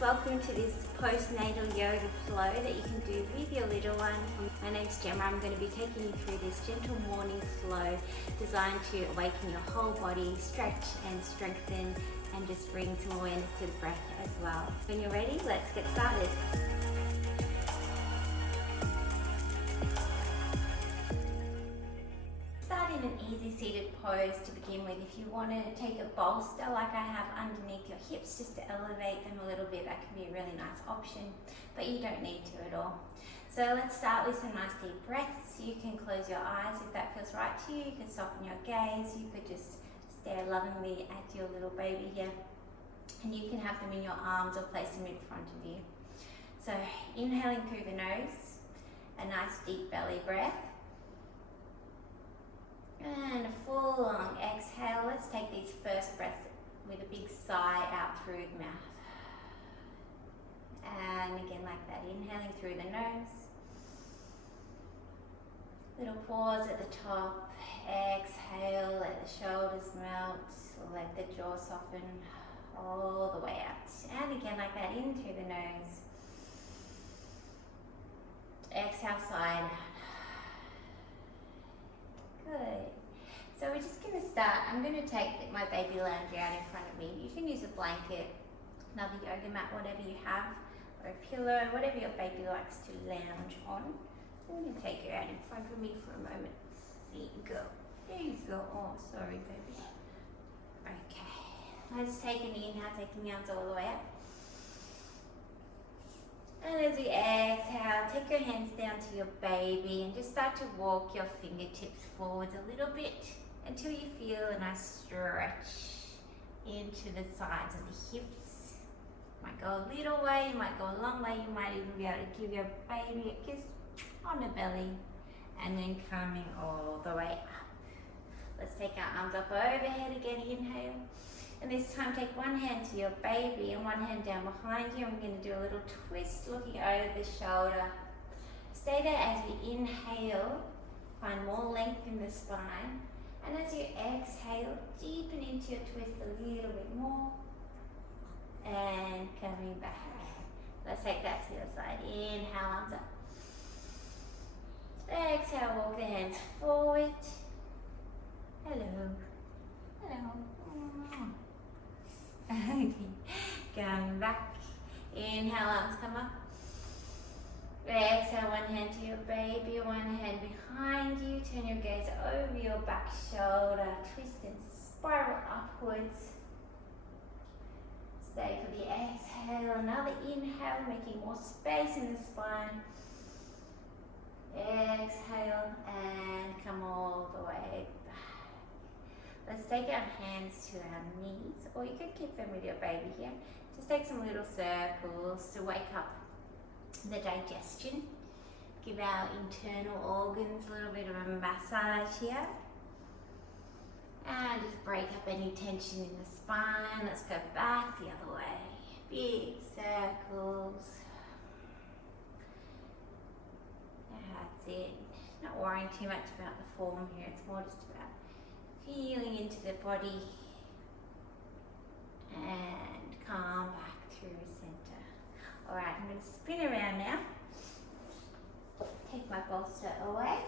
welcome to this postnatal yoga flow that you can do with your little one. My name's Gemma. I'm going to be taking you through this gentle morning flow designed to awaken your whole body, stretch and strengthen, and just bring some awareness to the breath as well. When you're ready, let's get started. Start in an easy seated pose to begin with. If you want to take a bolster like I have underneath your hips just to elevate them a little bit, that can be a really nice option, but you don't need to at all. So let's start with some nice deep breaths. You can close your eyes if that feels right to you. You can soften your gaze. You could just stare lovingly at your little baby here, and you can have them in your arms or place them in front of you. So inhaling through the nose, a nice deep belly breath. And a full long exhale. Let's take these first breaths with a big sigh out through the mouth. And again like that, inhaling through the nose. Little pause at the top. Exhale, let the shoulders melt, let the jaw soften all the way out. And again like that, in through the nose. Exhale, sigh out. Good. So we're just going to start. I'm going to take my baby lounger out in front of me. You can use a blanket, another yoga mat, whatever you have, or a pillow, whatever your baby likes to lounge on. I'm going to take her out in front of me for a moment. There you go. There you go. Oh, sorry, baby. Okay. Let's take an inhale, taking the arms all the way up. And as we exhale, take your hands down to your baby and just start to walk your fingertips forwards a little bit until you feel a nice stretch into the sides of the hips. Might go a little way, you might go a long way, you might even be able to give your baby a kiss on the belly and then coming all the way up. Let's take our arms up overhead again, inhale. And this time take one hand to your baby and one hand down behind you. And we're going to do a little twist looking over the shoulder. Stay there as we inhale, find more length in the spine. And as you exhale, deepen into your twist a little bit more. And coming back. Let's take that to the other side. Inhale, arms up. Exhale, walk the hands forward. Hello. Hello. Come back. Inhale, arms come up. Exhale, one hand to your baby, one hand behind you. Turn your gaze over your back shoulder. Twist and spiral upwards. Stay for the exhale. Another inhale, making more space in the spine. Exhale and come all the way back. Let's take our hands to our knees, or you could keep them with your baby here. Just take some little circles to wake up the digestion. Give our internal organs a little bit of a massage here. And just break up any tension in the spine. Let's go back the other way. Big circles. That's it. Not worrying too much about the form here. It's more just about feeling into the body and calm back through center. All right, I'm going to spin around now. Take my bolster away.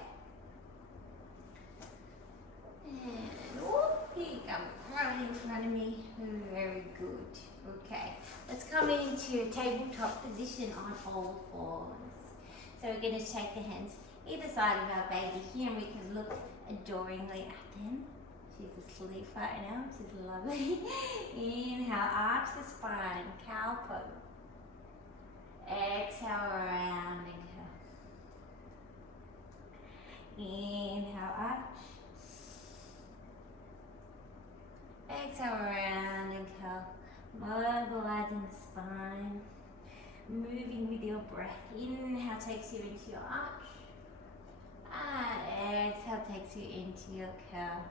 And whoop, here you come, right in front of me. Very good. Okay, let's come into a tabletop position on all fours. So we're going to take the hands either side of our baby here, and we can look adoringly at them. She's asleep right now, which is lovely. Inhale, arch the spine, cow pose. Exhale, round and curl. Inhale, arch. Exhale, round and curl. Mobilizing the spine. Moving with your breath. Inhale takes you into your arch. And exhale takes you into your curl.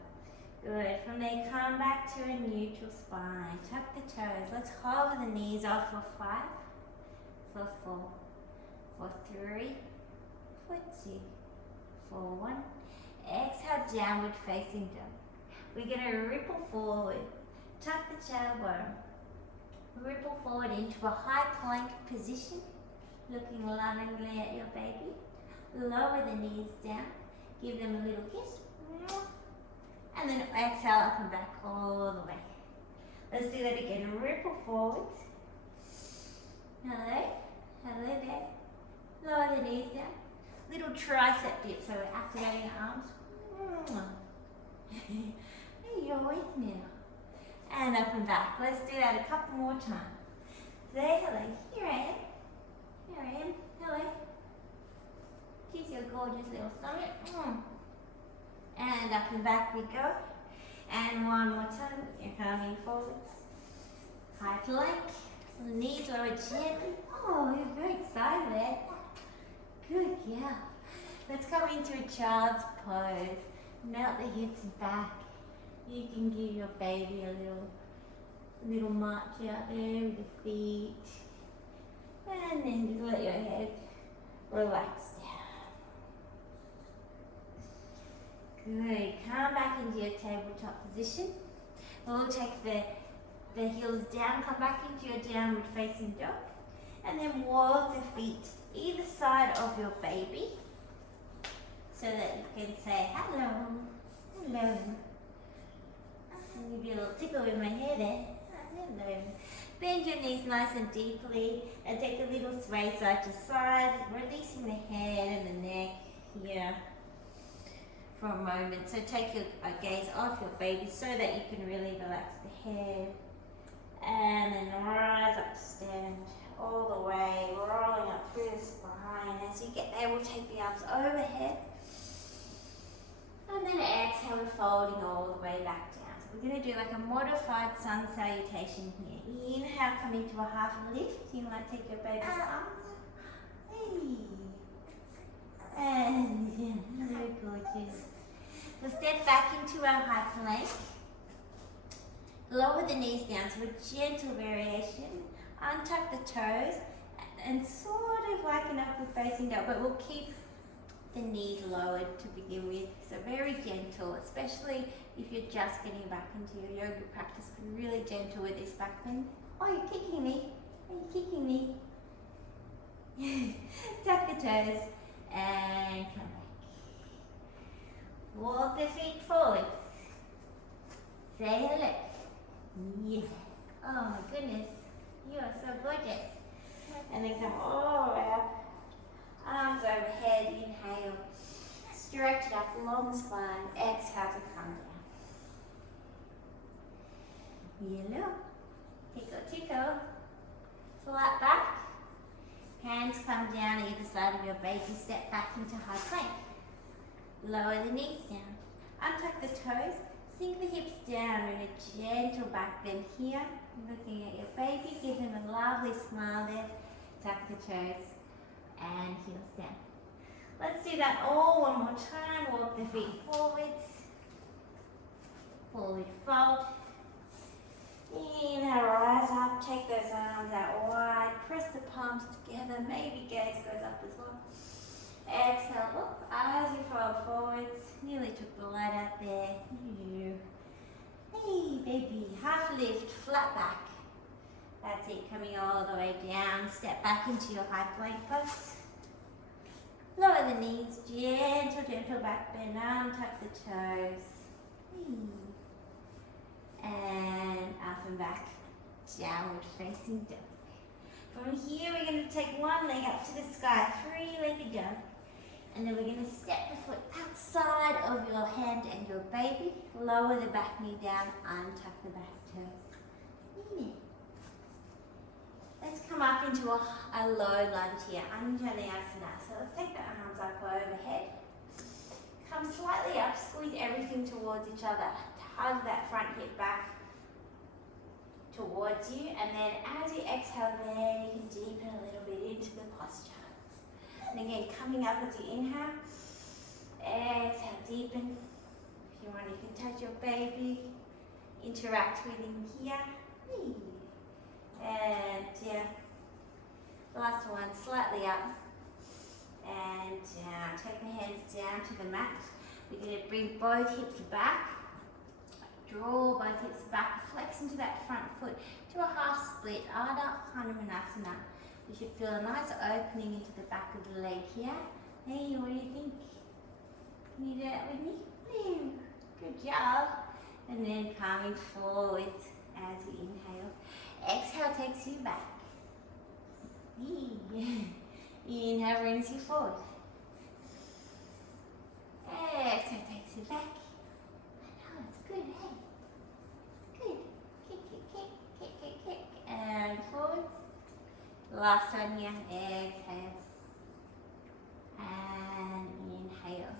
Good. From there, come back to a neutral spine. Tuck the toes. Let's hover the knees off for 5, for 4, for 3, for 2, for 1. Exhale, downward facing dog. We're going to ripple forward. Tuck the tailbone. Ripple forward into a high plank position, looking lovingly at your baby. Lower the knees down, give them a little kiss, and then exhale up and back all the way. Let's do that again. Ripple forwards. Hello, hello there. Lower the knees down. Little tricep dip, so we're activating your arms. Hey, you're awake now. And up and back. Let's do that a couple more times. Say hello. Here I am. Here I am. Hello. Kiss your gorgeous little stomach. And up and back we go. And one more time. You're coming forwards. High plank. Knees lower gently. Oh, you're very excited there. Good, yeah. Let's come into a child's pose. Melt the hips back. You can give your baby a little march out there with the feet. And then just let your head relax down. Good. Come back into your tabletop position. We'll take the heels down, come back into your downward facing dog. And then walk the feet either side of your baby so that you can say hello, hello. Give you a little tickle with my hair there. Hello. Bend your knees nice and deeply and take a little sway side to side, releasing the head and the neck here for a moment. So take your gaze off your baby so that you can really relax the head. And then rise up to stand all the way, rolling up through the spine. As you get there, we'll take the arms overhead. And then exhale, we're folding all the way back down. So we're going to do like a modified sun salutation here. Inhale, come into a half lift. You might take your baby's arms. Hey. And yeah, so gorgeous. We'll step back into our high plank. Lower the knees down, so a gentle variation. Untuck the toes and sort of like an upward facing dog, but we'll keep the knees lowered to begin with. So very gentle, especially if you're just getting back into your yoga practice. Be really gentle with this back bend. Oh, you're kicking me. Are you kicking me? Tuck the toes and come back. Walk the feet forward. Say hello. Yeah. Oh my goodness. You are so gorgeous. And then come all the way up. Arms overhead. Inhale. Stretch it up along the spine. Exhale to come down. Yellow. Tickle, tickle. Flat back. Hands come down either side of your baby. Step back into high plank. Lower the knees down. Untuck the toes. Sink the hips down in a gentle back bend here. Looking at your baby. Give him a lovely smile there. Tuck the toes and heels down. Let's do that all one more time. Walk the feet forwards. Forward fold. Inhale, rise up. Take those arms out wide. Press the palms together. Maybe gaze goes up as well. Exhale, look, as you fold forwards. Nearly took the light out there. Hey, baby. Half lift, flat back. That's it, coming all the way down. Step back into your high plank pose. Lower the knees, gentle, gentle back bend. Untuck the toes. And up and back. Downward facing dog. From here, we're going to take one leg up to the sky. Three-legged dog. And then we're going to step the foot outside of your hand and your baby. Lower the back knee down, untuck the back toes. Let's come up into a low lunge here, Anjaneyasana. So let's take the arms up overhead. Come slightly up, squeeze everything towards each other. Hug that front hip back towards you. And then as you exhale there, you can deepen a little bit into the posture. And again, coming up as you inhale, exhale, deepen. If you want, you can touch your baby, interact with him here. And yeah, last one, slightly up and down. Take the hands down to the mat. We're going to bring both hips back Draw both hips back, flex into that front foot. Do a half split, Ardha Hanumanasana. You should feel a nice opening into the back of the leg here. Hey, what do you think? Can you do that with me? Woo. Good job. And then coming forward as you inhale. Exhale takes you back. Inhale brings you forward. Exhale takes you back. I know, it's good, hey? It's good. Kick, kick, kick, kick, kick, kick. And forward. Last one here. Exhale. And inhale.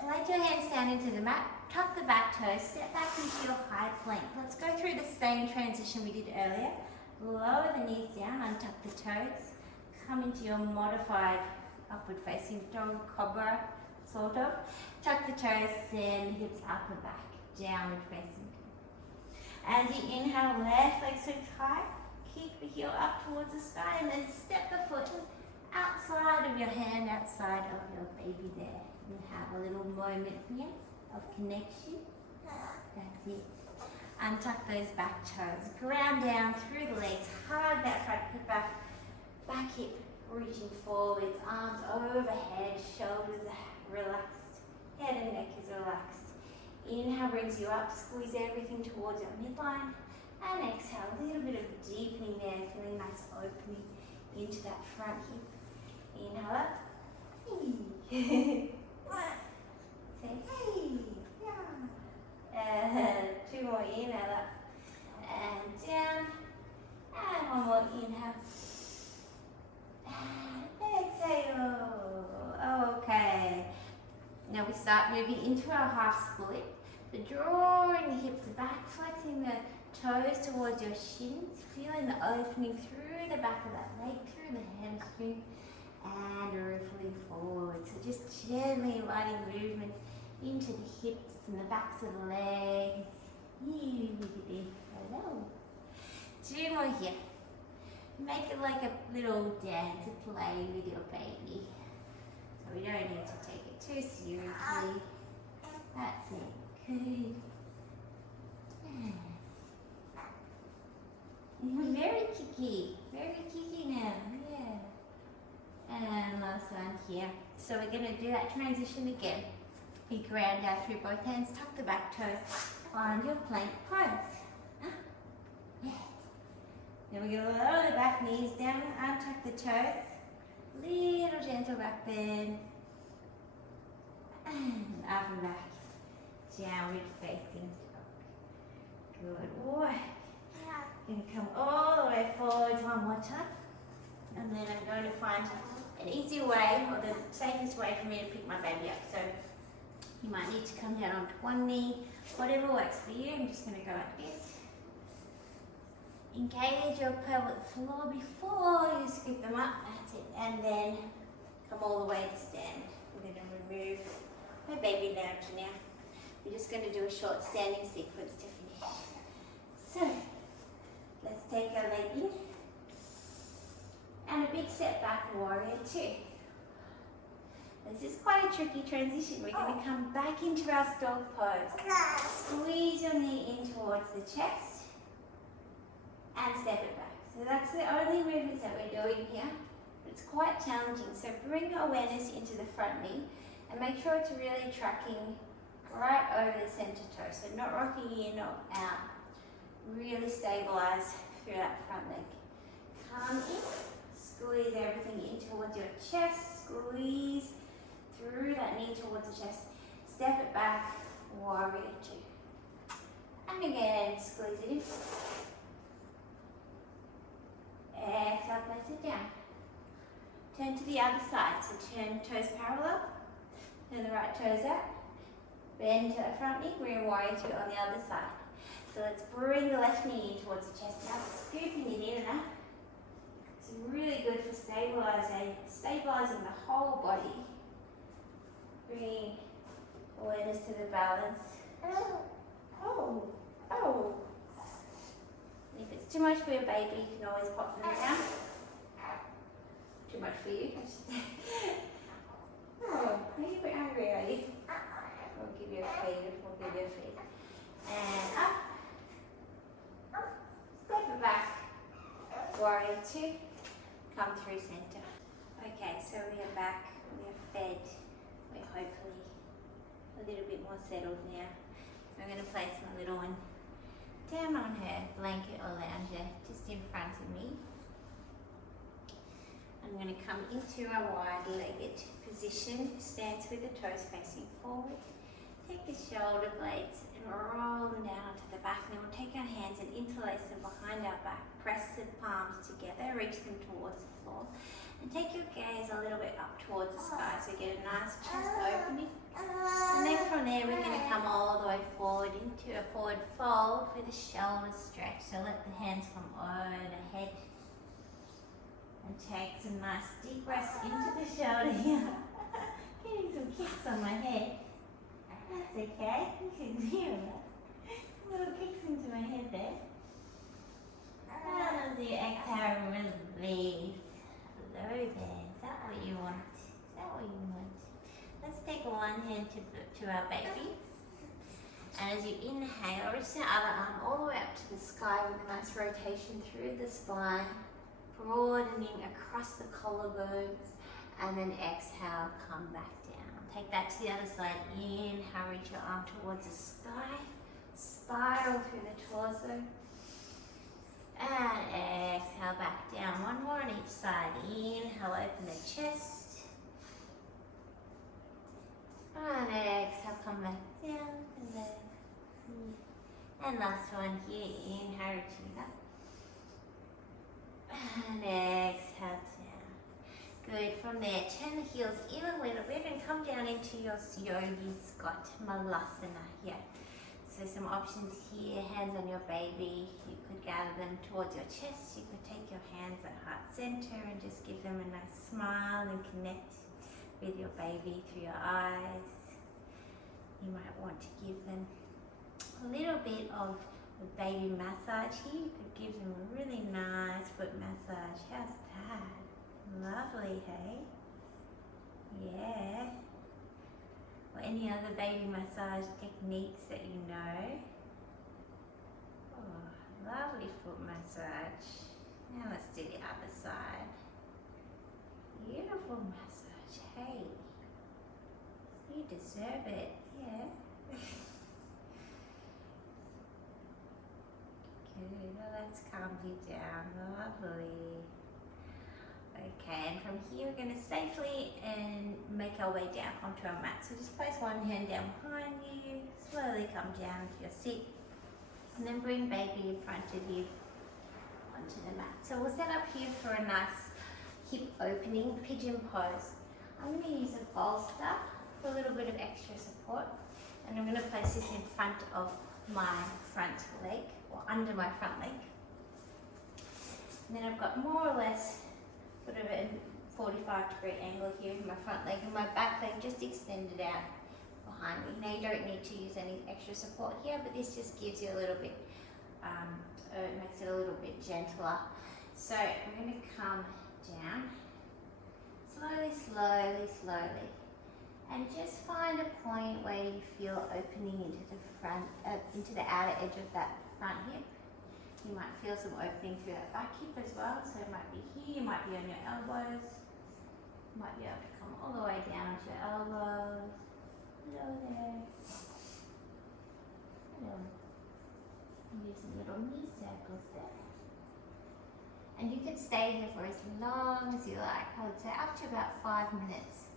Slide your hands down into the mat. Tuck the back toes. Step back into your high plank. Let's go through the same transition we did earlier. Lower the knees down. Untuck the toes. Come into your modified upward facing dog, cobra, sort of. Tuck the toes, send the hips up and back. Downward facing dog. As you inhale, left leg sweeps high. Kick the heel up towards the sky and then step the foot outside of your hand, outside of your baby there. You have a little moment here of connection. That's it. Untuck those back toes. Ground down through the legs. Hug that front hip back. Back hip reaching forwards. Arms overhead. Shoulders relaxed. Head and neck is relaxed. Inhale brings you up. Squeeze everything towards your midline. And exhale. A little bit of deepening there. Feeling nice opening into that front hip. Inhale up. Say hey. Yeah. Two more inhale up. And down. And one more inhale. And exhale. Okay. Now we start moving into our half split. So drawing the hips back, flexing the toes towards your shins, feeling the opening through the back of that leg, through the hamstring, and rippling forward. So just gently inviting movement into the hips and the backs of the legs. Hello. Two more here. Make it like a little dance, a play with your baby. So we don't need to take it too seriously. That's it. Good. Very kicky now, yeah. And last one here. So we're going to do that transition again. We ground down through both hands, tuck the back toes, find your plank pose. Yeah. Then we're going to lower the back knees down, untuck the toes, little gentle back bend, and up and back, downward facing dog. Good boy. Going to come all the way forwards one more time, and then I'm going to find an easy way, or the safest way for me to pick my baby up. So you might need to come down onto one knee, whatever works for you. I'm just going to go like this. Engage your pelvic floor before you scoop them up. That's it. And then come all the way to stand. We're going to remove my baby lounger now. We're just going to do a short standing sequence to finish. So let's take our leg in. And a big step back, warrior two. This is quite a tricky transition. We're going to come back into our stork pose. Squeeze your knee in towards the chest and step it back. So that's the only movements that we're doing here. It's quite challenging. So bring awareness into the front knee and make sure it's really tracking right over the center toe. So not rocking in or out. Really stabilize through that front leg. Come in. Squeeze everything in towards your chest. Squeeze through that knee towards the chest. Step it back. Warrior two. And again, squeeze it in. Exhale, place it down. Turn to the other side. So turn toes parallel. Turn the right toes out. Bend to the front knee. We're in warrior two on the other side. So let's bring the left knee in towards the chest now. Scooping it in and up. It's really good for stabilizing the whole body. Bring awareness to the balance. Oh. If it's too much for your baby, you can always pop them down. Too much for you, I should say. Oh, are you a bit hungry, are you? We'll give you a feed. And up. Step it back. Warrior 2. Come through center. Okay, so we are back. We are fed. We're hopefully a little bit more settled now. So I'm going to place my little one down on her blanket or lounger just in front of me. I'm going to come into a wide-legged position, stance with the toes facing forward. Take the shoulder blades and roll them down onto the back. Now we'll take our hands and interlace them behind our back. Press the palms together, reach them towards the floor. And take your gaze a little bit up towards the sky so get a nice chest opening. And then from there we're going to come all the way forward into a forward fold with the shoulders stretched. So let the hands come over the head. And take some nice deep breaths into the shoulder here. Getting some kicks on my head. That's okay, you can hear that. Little kicks into my head there. And as you exhale, release. Hello there, is that what you want? Is that what you want? Let's take one hand to our baby. And as you inhale, reach the other arm all the way up to the sky with a nice rotation through the spine. Broadening across the collarbones. And then exhale, come back down. Take that to the other side. Inhale, reach your arm towards the sky. Spiral through the torso. And exhale, back down. One more on each side. Inhale, open the chest. And exhale, come back down. And last one here. Inhale, reaching up. And exhale down. Good. From there, turn the heels in a little bit and come down into your yogi Scott Malasana here. So some options here, hands on your baby. You could gather them towards your chest. You could take your hands at heart center and just give them a nice smile and connect with your baby through your eyes. You might want to give them a little bit of a baby massage here. You could give them a really nice foot massage. How's that? Lovely, hey? Yeah. Or any other baby massage techniques that you know. Oh, lovely foot massage. Now let's do the other side. Beautiful massage, hey? You deserve it, yeah. Good, well, let's calm you down, lovely. Okay, and from here we're going to safely and make our way down onto our mat. So just place one hand down behind you, slowly come down to your seat, and then bring baby in front of you onto the mat. So we'll set up here for a nice hip opening pigeon pose. I'm going to use a bolster for a little bit of extra support, and I'm going to place this in front of my front leg, or under my front leg. And then I've got more or less sort of a 45-degree angle here with my front leg, and my back leg just extended out behind me. Now you don't need to use any extra support here, but this just gives you a little bit, it makes it a little bit gentler. So I'm going to come down, slowly, slowly, slowly, and just find a point where you feel opening into the front, into the outer edge of that front hip. You might feel some opening through that back hip as well, so it might be here, you might be on your elbows, you might be able to come all the way down onto your elbows. Hello there. Hello. Use some little knee circles there. And you could stay here for as long as you like. I would say up to about 5 minutes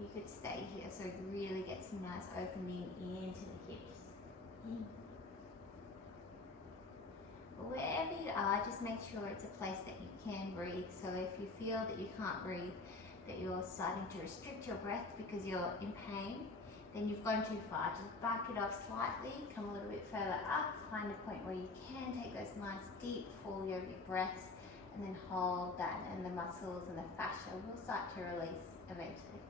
you could stay here, so you really get some nice opening into the hips. Wherever you are, just make sure it's a place that you can breathe. So if you feel that you can't breathe, that you're starting to restrict your breath because you're in pain, then you've gone too far. Just back it off slightly, come a little bit further up, find a point where you can take those nice deep full yogic breaths, and then hold that, and the muscles and the fascia will start to release eventually.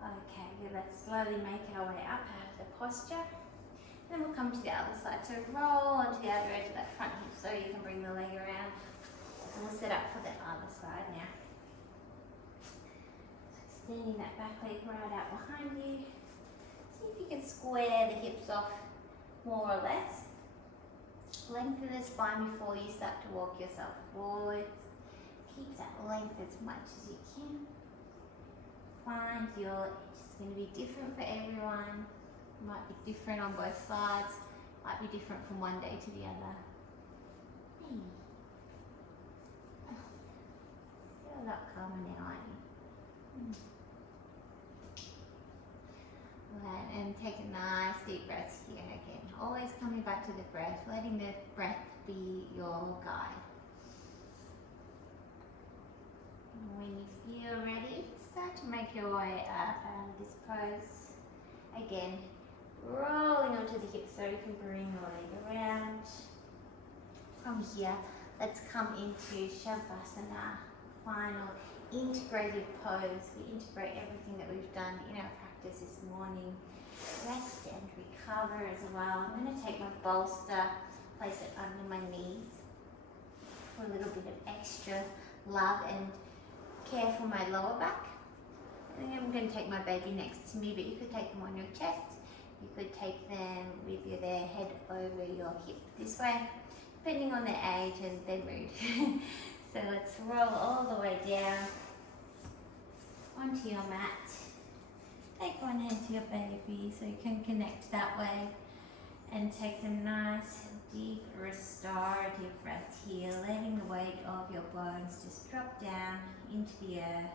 Okay, let's slowly make our way up out of the posture. Then we'll come to the other side. So roll onto the other edge of that front hip so you can bring the leg around. And we'll set up for the other side now. So extending that back leg right out behind you. See if you can square the hips off more or less. Lengthen the spine before you start to walk yourself forwards. Keep that length as much as you can. Find it's going to be different for everyone. Might be different on both sides. Might be different from one day to the other. Hey. You're a lot calmer now, aren't you? Right, and take a nice deep breath here again. Always coming back to the breath, letting the breath be your guide. And when you feel ready, start to make your way up out of this pose. Again, rolling onto the hips so you can bring your leg around. From here, let's come into Shavasana, final integrated pose. We integrate everything that we've done in our practice this morning. Rest and recover as well. I'm going to take my bolster, place it under my knees for a little bit of extra love and care for my lower back. And then I'm going to take my baby next to me, but you could take them on your chest. You could take them with their head over your hip this way, depending on their age and their mood. So let's roll all the way down onto your mat. Take one hand to your baby so you can connect that way, and take some nice deep restorative breaths here, letting the weight of your bones just drop down into the earth.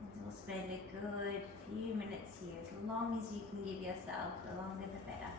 And we'll spend a good few minutes here, as long as you can give yourself, the longer the better.